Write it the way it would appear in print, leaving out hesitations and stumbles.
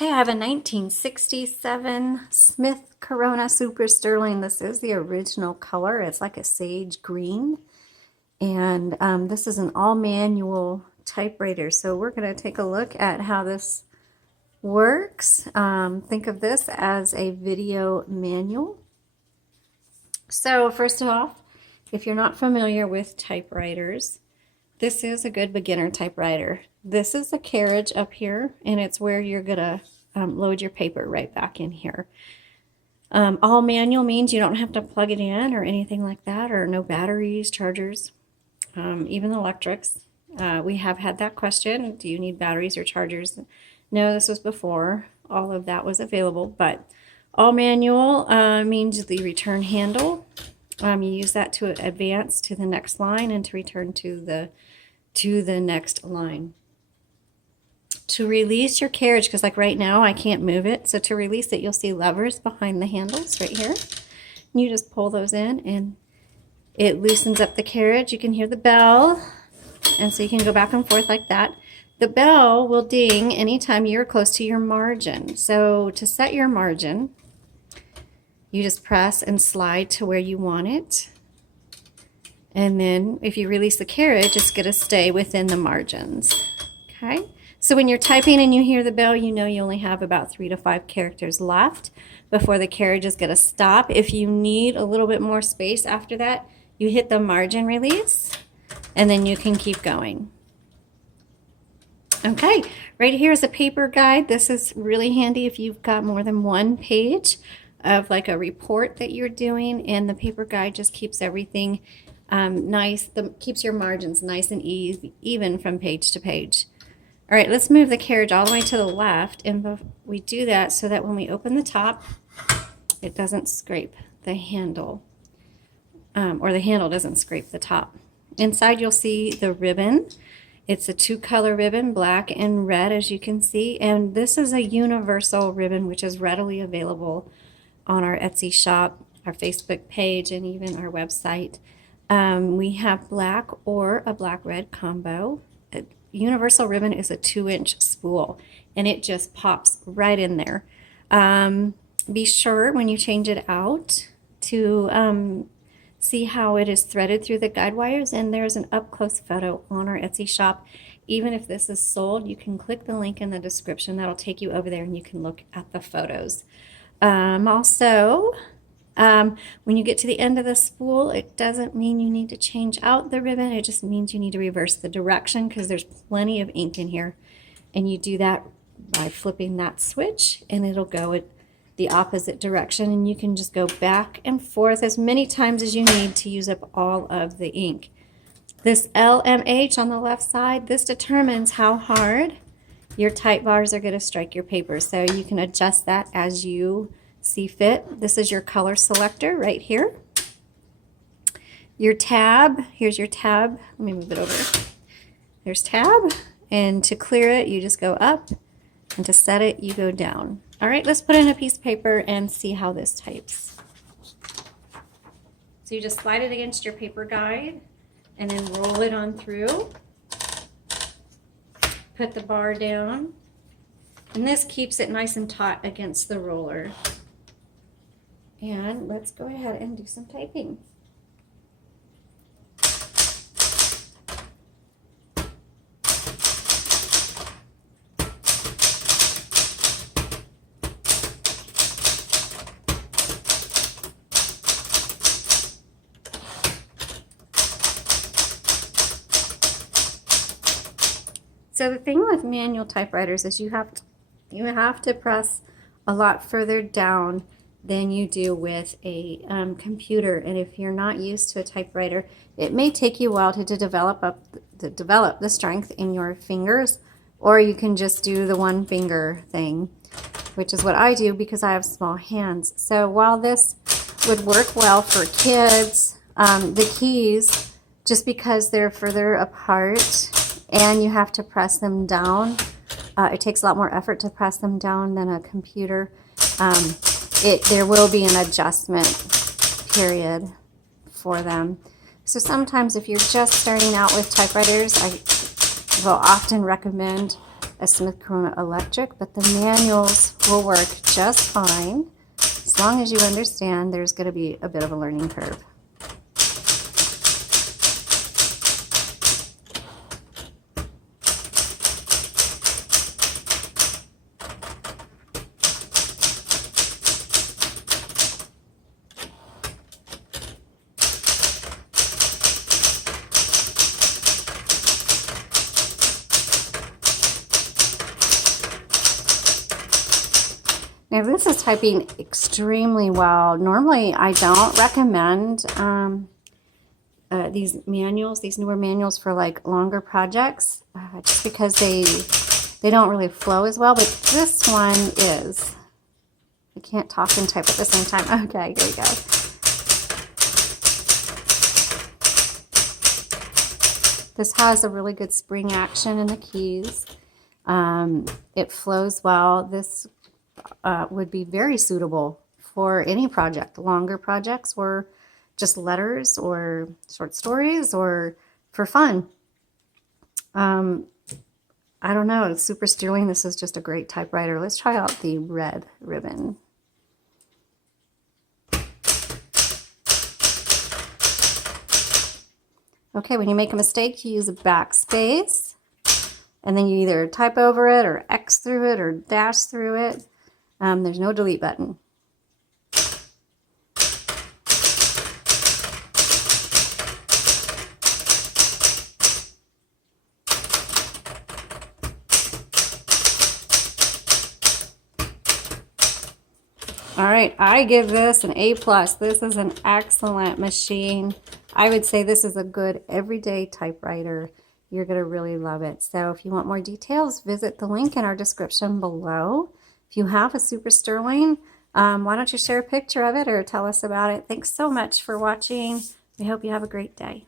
Okay, I have a 1967 Smith Corona Super Sterling. This is the original color. It's like a sage green. And this is an all-manual typewriter. So we're going to take a look at how this works. Think of this as a video manual. So first off, if you're not familiar with typewriters, this is a good beginner typewriter. This is the carriage up here, and it's where you're gonna load your paper right back in here. All manual means you don't have to plug it in or anything like that, or no batteries, chargers, even electrics. We have had that question, do you need batteries or chargers? No, this was before all of that was available, but all manual means the return handle. You use that to advance to the next line and to return to the next line. To release your carriage, because like right now I can't move it, so to release it you'll see levers behind the handles right here. You just pull those in and it loosens up the carriage. You can hear the bell, and so you can go back and forth like that. The bell will ding anytime you're close to your margin. So to set your margin, you just press and slide to where you want it. And then if you release the carriage, it's going to stay within the margins. Okay? So when you're typing and you hear the bell, you know you only have about 3 to 5 characters left before the carriage is going to stop. If you need a little bit more space after that, you hit the margin release, and then you can keep going. Okay, right here is a paper guide. This is really handy if you've got more than one page of like a report that you're doing, and the paper guide just keeps everything nice, keeps your margins nice and even from page to page. All right, let's move the carriage all the way to the left, and we do that so that when we open the top, it doesn't scrape the handle, or the handle doesn't scrape the top. Inside you'll see the ribbon. It's a 2-color ribbon, black and red, as you can see, and this is a universal ribbon which is readily available on our Etsy shop, our Facebook page, and even our website. We have black or a black-red combo. Universal ribbon is a 2-inch spool, and it just pops right in there. Be sure when you change it out to see how it is threaded through the guide wires, and there's an up-close photo on our Etsy shop. Even if this is sold, you can click the link in the description. That'll take you over there and you can look at the photos. When you get to the end of the spool, it doesn't mean you need to change out the ribbon. It just means you need to reverse the direction, because there's plenty of ink in here. And you do that by flipping that switch, and it'll go the opposite direction, and you can just go back and forth as many times as you need to use up all of the ink. This LMH on the left side, this determines how hard your type bars are going to strike your paper, so you can adjust that as you see fit. This is your color selector right here. Your tab, here's your tab. Let me move it over. There's tab, and to clear it you just go up, and to set it you go down. All right, let's put in a piece of paper and see how this types. So you just slide it against your paper guide and then roll it on through. Put the bar down, and this keeps it nice and taut against the roller. And let's go ahead and do some typing. So the thing with manual typewriters is you have to press a lot further down than you do with a computer, and if you're not used to a typewriter, it may take you a while to develop the strength in your fingers, or you can just do the one finger thing, which is what I do because I have small hands. So while this would work well for kids, the keys, just because they're further apart and you have to press them down, it takes a lot more effort to press them down than a computer. There will be an adjustment period for them. So sometimes if you're just starting out with typewriters, I will often recommend a Smith Corona Electric, but the manuals will work just fine as long as you understand there's going to be a bit of a learning curve. Now this is typing extremely well. Normally I don't recommend these newer manuals for like longer projects, just because they don't really flow as well, but this one is. I can't talk and type at the same time. Okay, there we go. This has a really good spring action in the keys. It flows well. This would be very suitable for any project, longer projects or just letters or short stories or for fun. I don't know, it's super sterling. This is just a great typewriter. Let's try out the red ribbon. Okay, when you make a mistake, you use a backspace, and then you either type over it or X through it or dash through it. There's no delete button. All right, I give this an A+. This is an excellent machine. I would say this is a good everyday typewriter. You're going to really love it. So if you want more details, visit the link in our description below. If you have a Super Sterling, why don't you share a picture of it or tell us about it? Thanks so much for watching. We hope you have a great day.